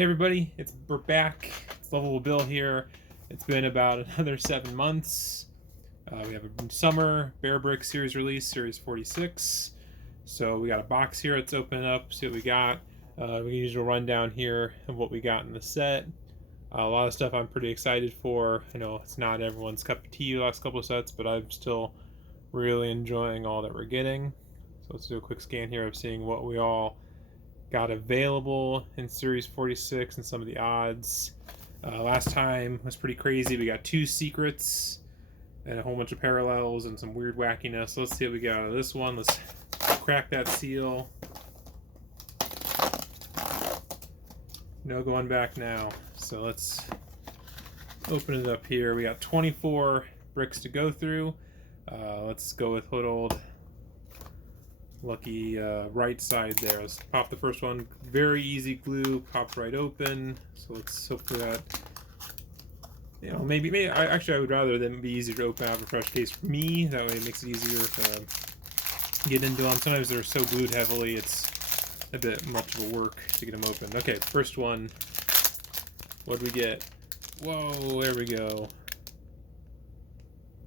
Hey everybody, we're back. It's Lovable-Bill here. It's been about another 7 months. We have a summer rbrick series release, series 46. So we got a box here. Let's open it up, see what we got. We can use a rundown here of what we got in the set. A lot of stuff I'm pretty excited for. I know it's not everyone's cup of tea the last couple of sets, but I'm still really enjoying all that we're getting. So let's do a quick scan here of seeing what we all got available in series 46 and some of the odds. Last time was pretty crazy. We got 2 secrets and a whole bunch of parallels and some weird wackiness. So let's see what we got out of this one. Let's crack that seal. No going back now. So let's open it up here. We got 24 bricks to go through. Let's go with good old lucky right side there. Let's pop the first one. Very easy glue, pops right open. So let's hope for that. You know, maybe I would rather them be easier to open out of a fresh case for me. That way it makes it easier to get into them. Sometimes they're so glued heavily, it's a bit much of a work to get them open. Okay, first one. What do we get? Whoa, there we go.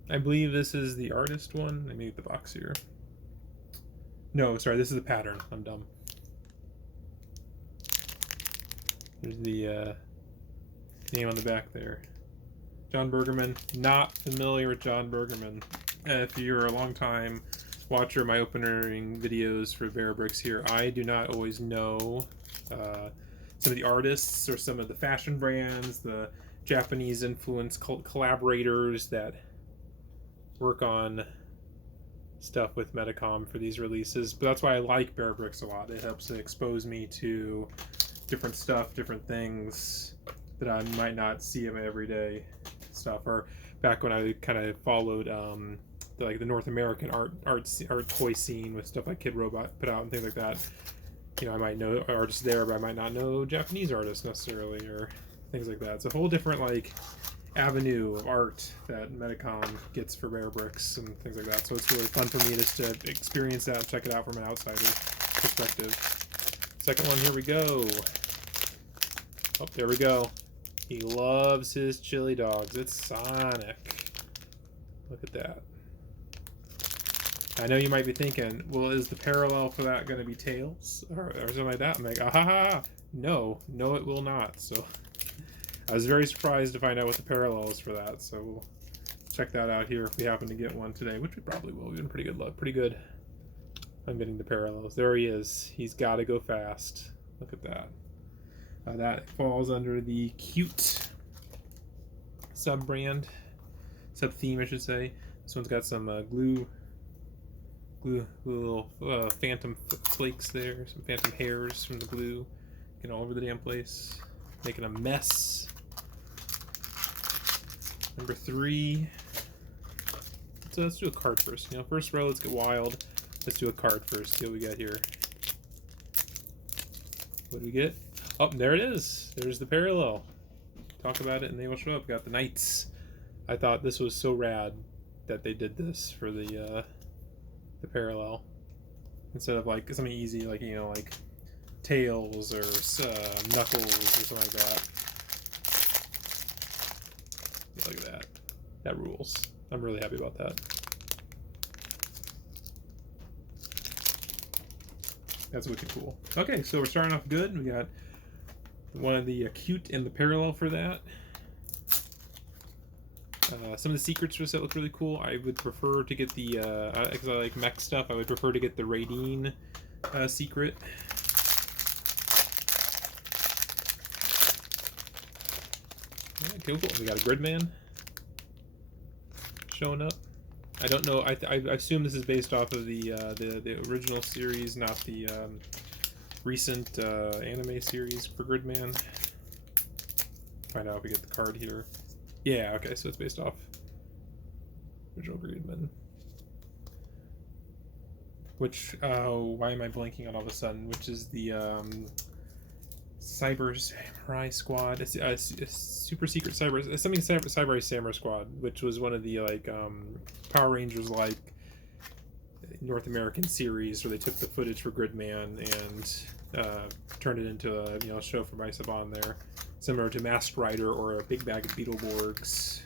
I believe this is the artist one. Let me get the box here. No, sorry, this is the pattern. I'm dumb. There's the name on the back there. John Bergerman. Not familiar with John Bergerman. If you're a long time watcher of my opening videos for rbrick here, I do not always know some of the artists or some of the fashion brands, the Japanese influence collaborators that work on stuff with Medicom for these releases, but that's why I like rbrick a lot. It helps to expose me to different stuff, different things that I might not see in my everyday stuff. Or back when I kind of followed the North American art toy scene with stuff like Kid Robot put out and things like that. You know, I might know artists there, but I might not know Japanese artists necessarily or things like that. It's a whole different avenue of art that Medicom gets for rbrick and things like that. So it's really fun for me just to experience that and check it out from an outsider perspective. Second one, here we go. Oh, there we go. He loves his chili dogs. It's Sonic. Look at that. I know you might be thinking, well, is the parallel for that going to be Tails or something like that? I'm like, ah, no, it will not. So I was very surprised to find out what the parallel is for that, so we'll check that out here if we happen to get one today, which we probably will. We've been pretty good luck, pretty good on getting the parallels. There he is. He's got to go fast. Look at that. That falls under the Cute sub-brand, sub-theme, I should say. This one's got some glue little phantom flakes there, some phantom hairs from the glue, getting all over the damn place, making a mess. Number 3. So let's do a card first. You know, first row, let's get wild. Let's do a card first. See what we got here. What do we get? Oh, there it is. There's the parallel. Talk about it and they will show up. Got the Knights. I thought this was so rad that they did this for the parallel instead of like something easy like, you know, like Tails or Knuckles or something like that. Look at that. That rules. I'm really happy about that. That's wicked cool. Okay, so we're starting off good. We got one of the Cute and the parallel for that. Some of the secrets for the set look really cool. I would prefer to get the, because I like mech stuff, I would prefer to get the Raideen secret. Okay, cool. We got a Gridman showing up. I don't know. I assume this is based off of the original series, not the recent anime series for Gridman. Find out if we get the card here. Yeah. Okay. So it's based off original Gridman. Which why am I blanking on all of a sudden? Which is the Cyber Samurai Squad. It's super secret cyber something Cyber Samurai Squad, which was one of the Power Rangers North American series where they took the footage for Gridman and turned it into a show for Bicebon there, similar to Masked Rider or a Big Bag of Beetleborgs,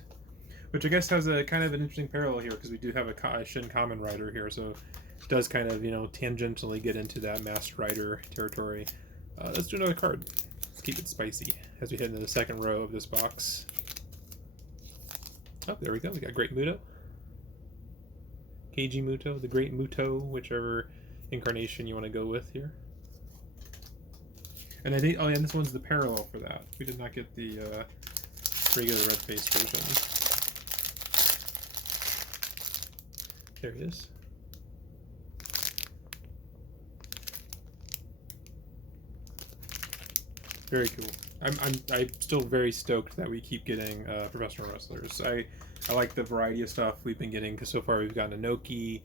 which I guess has a kind of an interesting parallel here because we do have a Shin Kamen Rider here, so it does kind of tangentially get into that Masked Rider territory. Let's do another card. Let's keep it spicy as we head into the second row of this box. Oh, there we go. We got Great Muto. Keiji Muto, the Great Muto, whichever incarnation you want to go with here. And I think, oh yeah, and this one's the parallel for that. We did not get the regular red face version. There he is. Very cool. I'm still very stoked that we keep getting professional wrestlers. I like the variety of stuff we've been getting because so far we've gotten Inoki,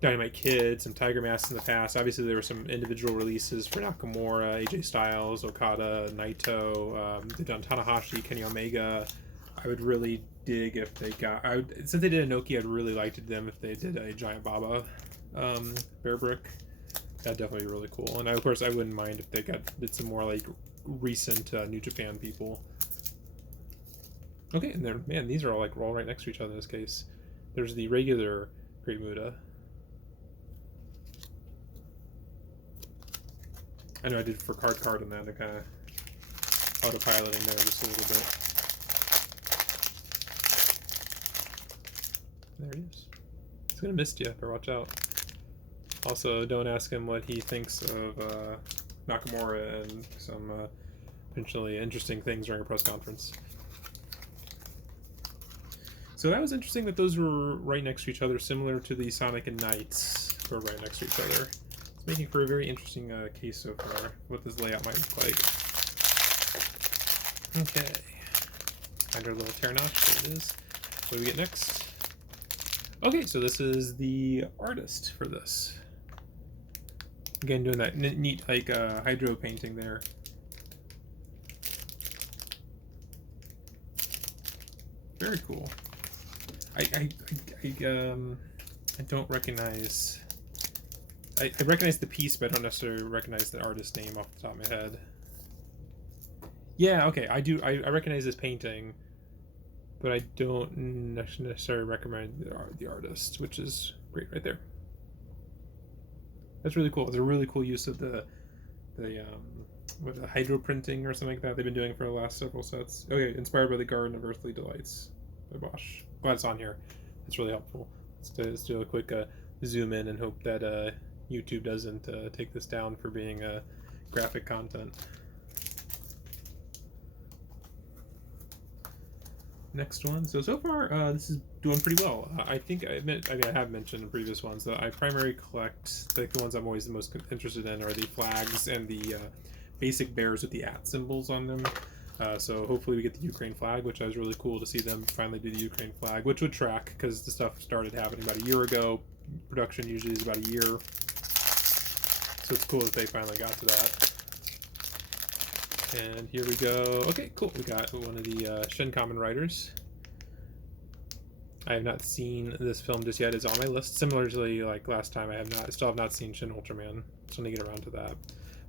Dynamite Kid, some Tiger Masks in the past. Obviously there were some individual releases for Nakamura, AJ Styles, Okada, Naito. They've done Tanahashi, Kenny Omega. I would really dig if they got. Since they did Inoki, I'd really liked them if they did a Giant Baba Bear Brick. That'd definitely be really cool. And of course I wouldn't mind if they did some more like recent New Japan people. Okay, and then man, these are all all right next to each other in this case. There's the regular Great Muta. I know I did for card on that, I kind of autopiloting there just a little bit. There he is. He's gonna miss you, better watch out. Also, don't ask him what he thinks of Nakamura and some potentially interesting things during a press conference. So that was interesting that those were right next to each other, similar to the Sonic and Knights were right next to each other. It's making for a very interesting case so far, what this layout might look like. Okay. Find our little tear notch, there it is. What do we get next? Okay, so this is the artist for this. Again, doing that neat like hydro painting there. Very cool. I don't recognize. I recognize the piece, but I don't necessarily recognize the artist's name off the top of my head. Yeah, okay, I do. I recognize this painting, but I don't necessarily recommend the artist, which is great right there. That's really cool. It's a really cool use of the hydro printing or something like that they've been doing for the last several sets. Okay, inspired by the Garden of Earthly Delights by Bosch. Glad it's on here. It's really helpful. Let's do a quick zoom in and hope that YouTube doesn't take this down for being graphic content. Next one. So far, this is doing pretty well. I think I have mentioned in previous ones that I primarily collect, like the ones I'm always the most interested in are the flags and the basic bears with the @ symbols on them. So hopefully we get the Ukraine flag, which was really cool to see them finally do the Ukraine flag, which would track because the stuff started happening about a year ago. Production usually is about a year. So it's cool that they finally got to that. And here we go. Okay, cool. We got one of the Shin Kamen Riders. I have not seen this film just yet. It's on my list. Similarly, like last time, I still have not seen Shin Ultraman. So I'm gonna get around to that.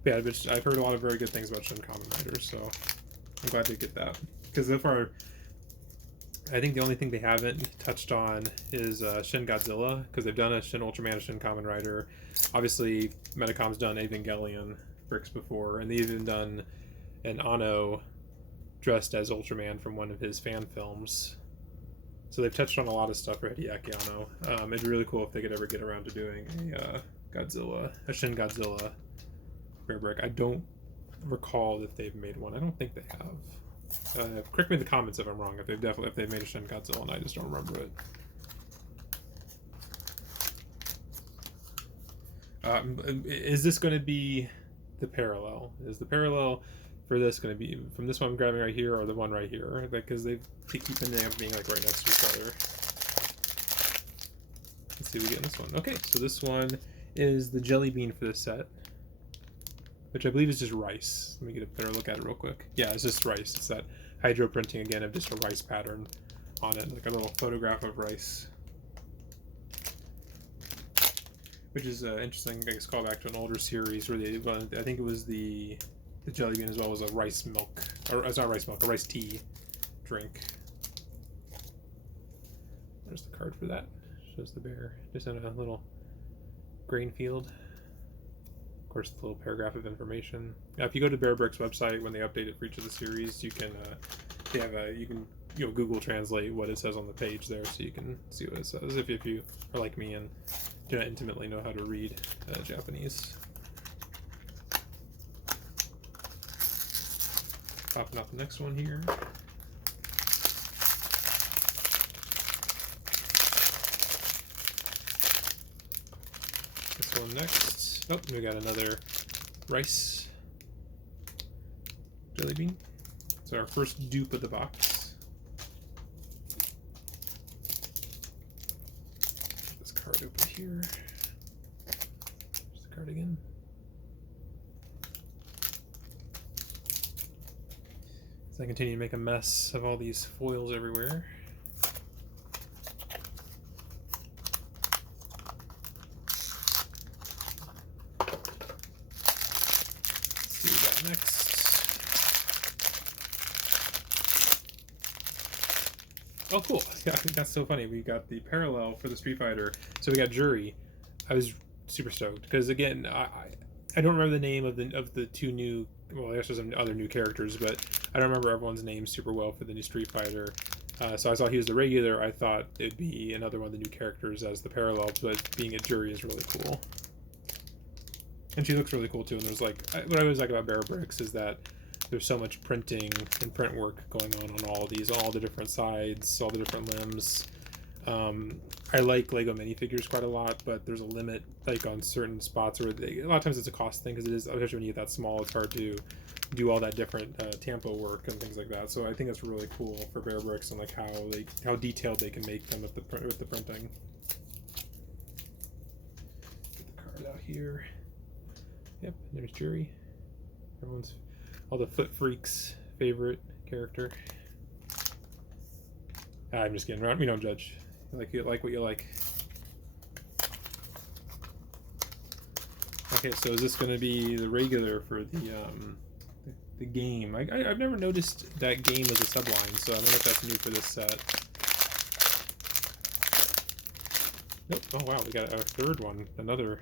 But yeah, I've heard a lot of very good things about Shin Kamen Riders, so I'm glad to get that. Because so far, I think the only thing they haven't touched on is Shin Godzilla, because they've done a Shin Ultraman, a Shin Kamen Rider. Obviously, Medicom's done Evangelion bricks before, and they've even done an Anno dressed as Ultraman from one of his fan films. So they've touched on a lot of stuff for Hideaki Anno. It'd be really cool if they could ever get around to doing a Shin Godzilla bear brick. I don't recall if they've made one. I don't think they have. Correct me in the comments if I'm wrong. If they've made a Shin Godzilla and I just don't remember it. Is this going to be the parallel? Is the parallel for this going to be from this one I'm grabbing right here or the one right here? Because they keep ending up being like right next to each other. Let's see what we get in this one. Okay, so this one is the jelly bean for this set, which I believe is just rice. Let me get a better look at it real quick. Yeah, it's just rice. It's that hydro printing again of just a rice pattern on it, like a little photograph of rice. which is interesting. I guess call back to an older series where they, well, I think it was the jelly bean as well as a rice milk, or it's not rice milk, a rice tea drink. There's the card for that. Shows the bear just in a little grain field. Of course, the little paragraph of information. If you go to BearBrick's website when they update it for each of the series, you can they have a you can Google Translate what it says on the page there, so you can see what it says if you are like me and do not intimately know how to read Japanese. Popping out the next one here. This one next. Oh, we got another rice jelly bean. It's our first dupe of the box. Get this card open here. There's the card again. So I continue to make a mess of all these foils everywhere. Let's see what we got next. Oh, cool. Yeah, I think that's so funny. We got the parallel for the Street Fighter. So we got Jury. I was super stoked because, again, I don't remember the name of the two new, well, I guess there's some other new characters, but I don't remember everyone's name super well for the new Street Fighter. So I saw he was the regular. I thought it'd be another one of the new characters as the parallel, but being a Jury is really cool. And she looks really cool too. And there's like, what I always like about BearBricks is that there's so much printing and print work going on all these, all the different sides, all the different limbs. I like Lego minifigures quite a lot, but there's a limit, like on certain spots where a lot of times it's a cost thing because it is, especially when you get that small, it's hard to do all that different tampo work and things like that. So I think it's really cool for BearBricks and like how detailed they can make them with the printing. Get the card out here. Yep, there's Jury. All the foot freaks' favorite character. I'm just kidding. We don't judge. You like what you like. Okay, so is this going to be the regular for the game? I've never noticed that game as a subline, so I don't know if that's new for this set. Nope. Oh wow, we got a third one. Another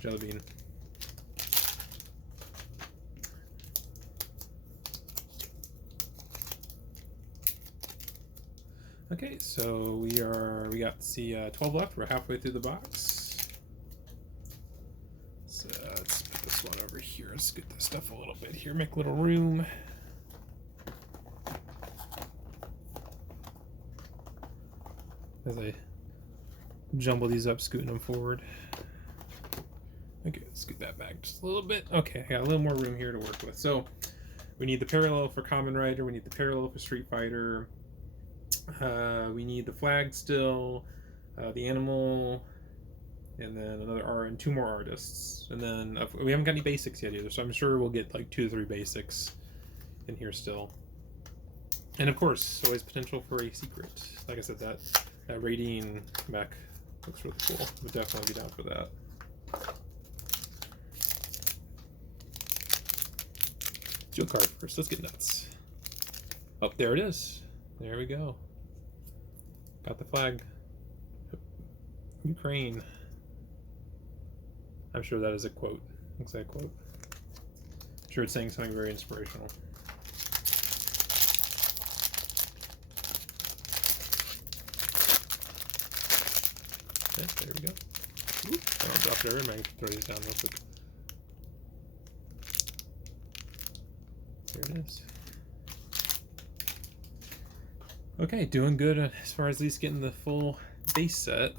jelly bean. Okay, so we got the 12 left. We're halfway through the box. So let's put this one over here and scoot this stuff a little bit here, make a little room. As I jumble these up, scooting them forward. Okay, scoot that back just a little bit. Okay, I got a little more room here to work with. So we need the parallel for Kamen Rider. We need the parallel for Street Fighter. We need the flag still, the animal, and then another R and two more artists. And then we haven't got any basics yet either, so I'm sure we'll get like 2 to 3 basics in here still. And of course, always potential for a secret. Like I said, that Radine mech looks really cool. Would definitely be down for that. Steel card first. Let's get nuts. Oh, there it is. There we go. Got the flag. Ukraine. I'm sure that is a quote. Looks like a quote. I'm sure it's saying something very inspirational. Okay, there we go. Oop, I'll drop it over. I might throw these down real quick. There it is. Okay, doing good as far as at least getting the full base set.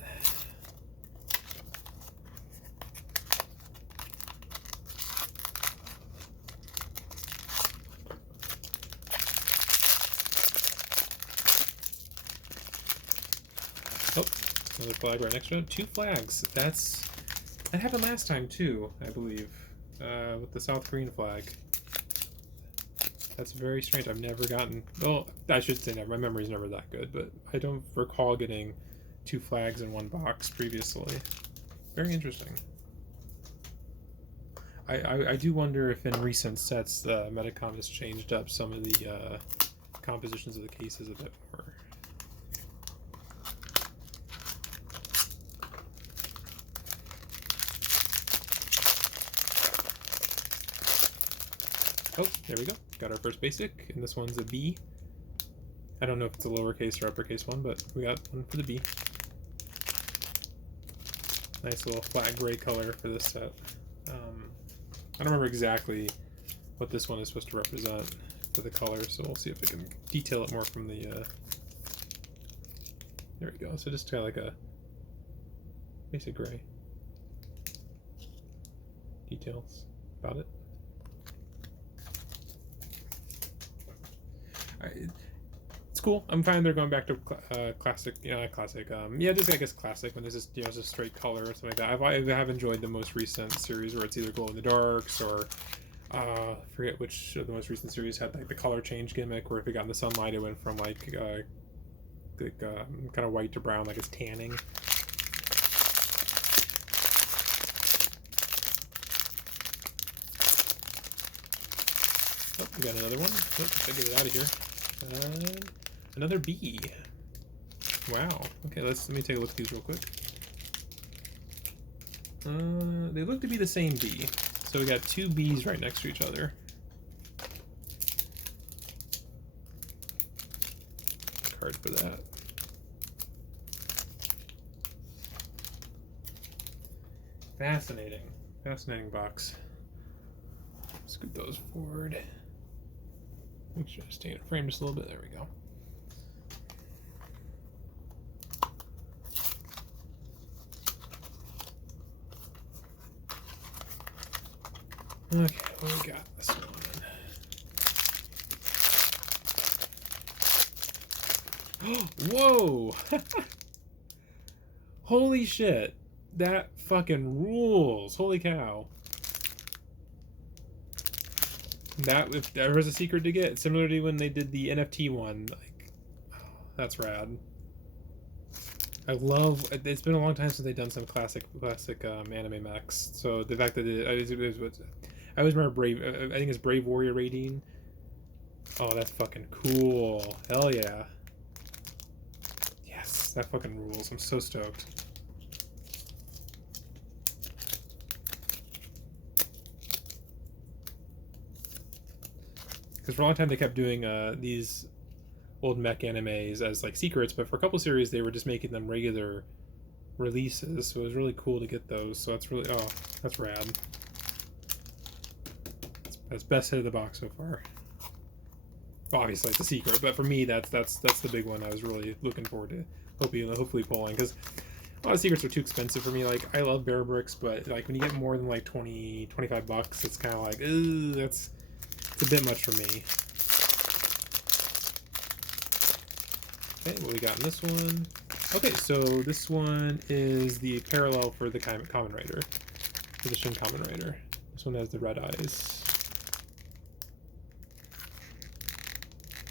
Oh, another flag right next to it. 2 flags. That happened last time too, I believe, with the South Korean flag. That's very strange. I've never gotten... Well, I should say never. My memory's never that good, but I don't recall getting 2 flags in one box previously. Very interesting. I do wonder if in recent sets Medicom has changed up some of the compositions of the cases a bit more. Oh, there we go. Got our first basic, and this one's a B. I don't know if it's a lowercase or uppercase one, but we got one for the B. Nice little flat gray color for this set. I don't remember exactly what this one is supposed to represent for the color, so we'll see if we can detail it more from the... There we go. So just kind of like a basic gray. Details about it. It's cool. I'm fine. They're going back to classic, classic. Yeah, just I guess classic when this is just straight color or something like that. I have enjoyed the most recent series where it's either glow in the darks or forget which of the most recent series had like the color change gimmick, where if it got in the sunlight, it went from like kind of white to brown, like it's tanning. Oh, we got another one. Oh, gotta get it out of here. Another B. Wow. Okay, let me take a look at these real quick. They look to be the same B. So we got 2 B's right next to each other. Card for that. Fascinating. Fascinating box. Scoot those forward. Make sure I stay in frame just a little bit. There we go. Okay, what do we got this one? Whoa! Holy shit! That fucking rules! Holy cow! That, if there was a secret to get, similar to when they did the NFT one, like, oh, that's rad. I love. It's been a long time since they've done some classic anime mechs. So the fact that I always remember Brave. I think it's Brave Warrior rating. Oh, that's fucking cool. Hell yeah. Yes, that fucking rules. I'm so stoked. Because for a long time they kept doing these old mech animes as like secrets, but for a couple series they were just making them regular releases, so it was really cool to get those. So that's really, oh, that's rad. That's best hit of the box so far. Obviously it's a secret, but for me that's the big one I was really looking forward to hopefully pulling, because a lot of secrets are too expensive for me. Like, I love bear bricks, but like when you get more than like 20-25 bucks, it's kind of like, ooh, it's a bit much for me. Okay, what we got in this one? Okay, so this one is the parallel for the Common Rider, for the Shin Common Rider. This one has the red eyes.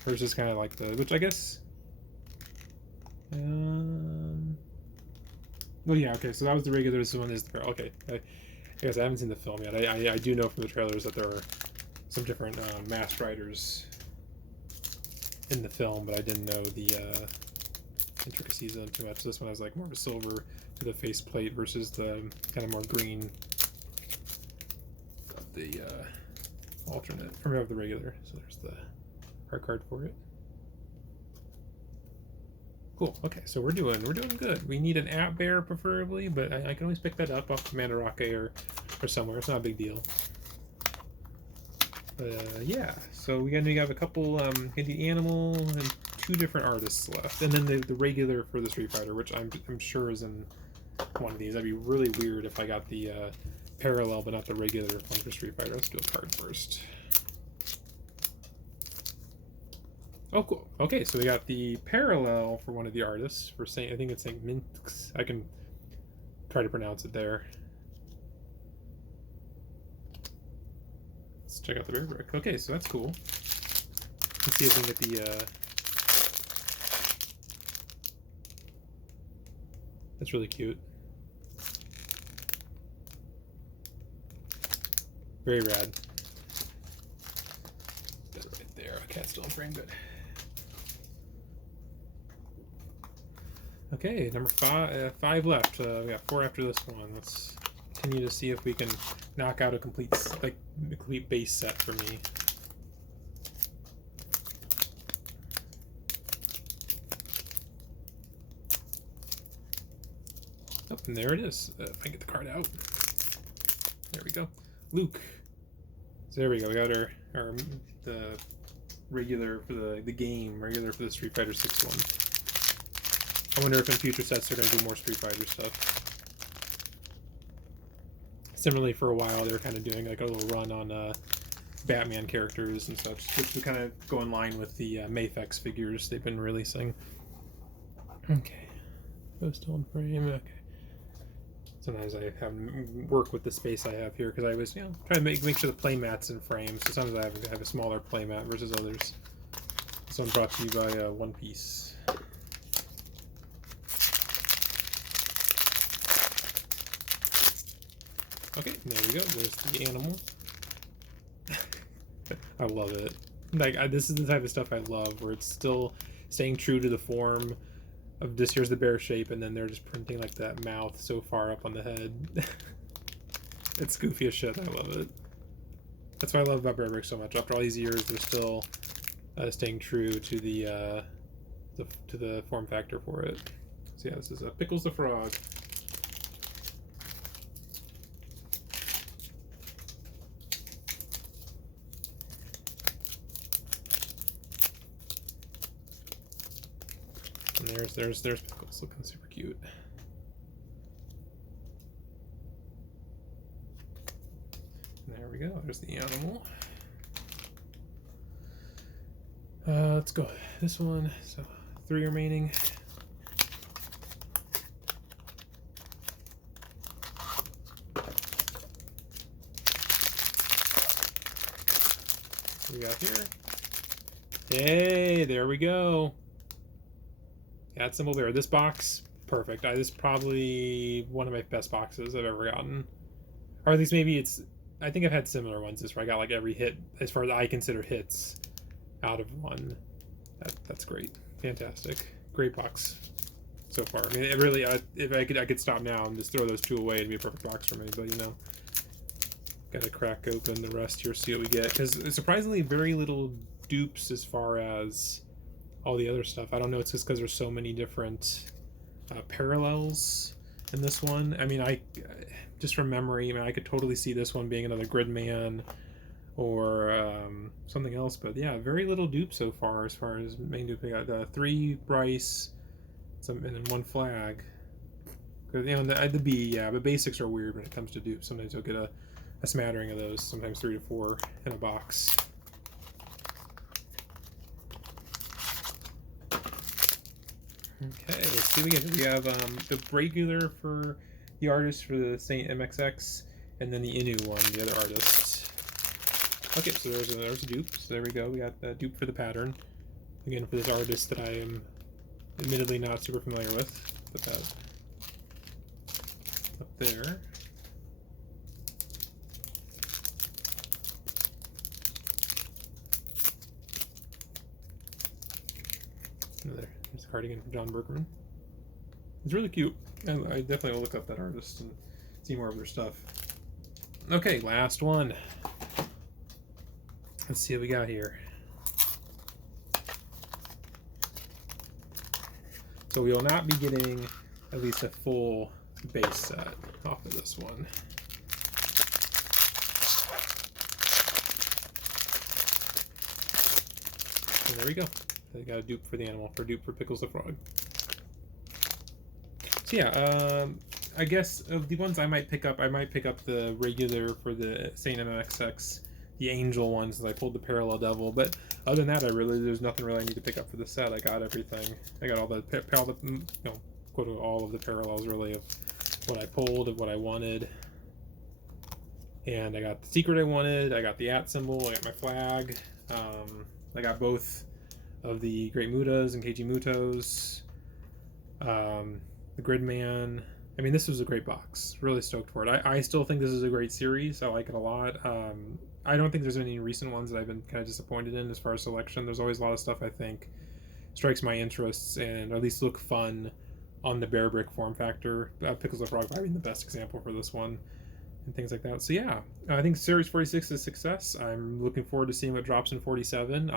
Hers is kind of like the, which I guess, well, yeah, okay, so that was the regular, this one is the parallel. Okay, I guess I haven't seen the film yet. I do know from the trailers that there are some different masked riders in the film, but I didn't know the intricacies of them too much. So this one has like more of a silver to the faceplate versus the kind of more green of the alternate, from of the regular. So there's the art card for it. Cool. Okay, so we're doing good. We need an app bear preferably, but I can always pick that up off Mandarake or somewhere. It's not a big deal. Yeah, so we have a couple the animal and 2 different artists left, and then the regular for the Street Fighter, which I'm sure is in one of these. That'd be really weird if I got the parallel but not the regular one for Street Fighter. Let's do a card first. Oh, cool. Okay, so we got the parallel for one of the artists for Saint. I think it's Saint Minx. I can try to pronounce it there. Let's check out the bear brick. Okay, so that's cool. Let's see if we can get That's really cute. Very rad. That right there. Cat's still in frame, good. Okay, number five left. We got 4 after this one. Let's continue to see if we can knock out a complete base set for me. Oh, and there it is. If I get the card out. There we go. Luke. So there we go. We got the regular for the game, regular for the Street Fighter 6 one. I wonder if in future sets they're going to do more Street Fighter stuff. Similarly, for a while they were kind of doing like a little run on Batman characters and such, which would kind of go in line with the Mafex figures they've been releasing. Okay, those still in frame. Okay. Sometimes I have work with the space I have here because I was, trying to make sure the play mat's in frame. So sometimes I have a smaller play mat versus others. This one brought to you by One Piece. Okay, there we go. There's the animal. I love it. Like this is the type of stuff I love, where it's still staying true to the form of this. Here's the bear shape, and then they're just printing like that mouth so far up on the head. It's goofy as shit. I love it. That's what I love about rbrick so much. After all these years, they're still staying true to the form factor for it. So yeah, this is Pickles the Frog. And there's Pickles looking super cute. And there we go. There's the animal. Let's go this one. So 3 remaining. What we got here? Hey, there we go. Cat symbol bear. This box, perfect. This is probably one of my best boxes I've ever gotten. Or at least maybe it's... I think I've had similar ones this where I got like every hit, as far as I consider hits, out of one. That's great. Fantastic. Great box so far. I mean, it really... if I could stop now and just throw those 2 away, it'd be a perfect box for me. But, gotta crack open the rest here, see what we get. Because surprisingly very little dupes as far as all the other stuff. I don't know, it's just because there's so many different parallels in this one. I mean, I just from memory, I could totally see this one being another Gridman or something else. But yeah, very little dupe so far as main dupe. We got 3 Bryce, and then 1 Flag. The B, yeah, but basics are weird when it comes to dupes. Sometimes you'll get a smattering of those, sometimes 3 to 4 in a box. Okay, let's see what we get. We have the regular for the artist for the Saint MXX, and then the Inu one, the other artist. Okay, so there's a dupe. So there we go. We got the dupe for the pattern. Again, for this artist that I am admittedly not super familiar with. Put that up there. There's a cardigan from John Bergerman. It's really cute. I definitely will look up that artist and see more of their stuff. Okay, last one. Let's see what we got here. So we will not be getting at least a full base set off of this one. And there we go. They got a dupe for the animal, for dupe for Pickles the Frog. So yeah, I guess of the ones I might pick up the regular for the Saint MXX, the Angel ones, and I pulled the Parallel Devil. But other than that, there's nothing really I need to pick up for the set. I got everything. I got all the quote all of the parallels really of what I pulled, of what I wanted. And I got the secret I wanted. I got the @ symbol. I got my flag. I got both of the Great Mutas and KG Mutos. the Gridman. I mean, this was a great box. Really stoked for it. I still think this is a great series. I like it a lot. I don't think there's any recent ones that I've been kind of disappointed in as far as selection. There's always a lot of stuff I think strikes my interests and or at least look fun on the bare brick form factor. Pickles of Frog probably being the best example for this one and things like that. So yeah, I think Series 46 is a success. I'm looking forward to seeing what drops in 47.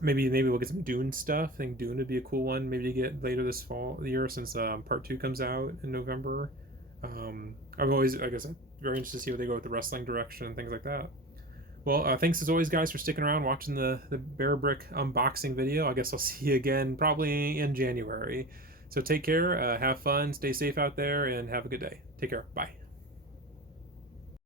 Maybe we'll get some Dune stuff. I think Dune would be a cool one maybe to get later this year since part 2 comes out in November. I'm always, I guess, very interested to see where they go with the wrestling direction and things like that. Well, thanks as always, guys, for sticking around watching the Bare Brick unboxing video. I guess I'll see you again probably in January. So take care, have fun, stay safe out there, and have a good day. Take care. Bye.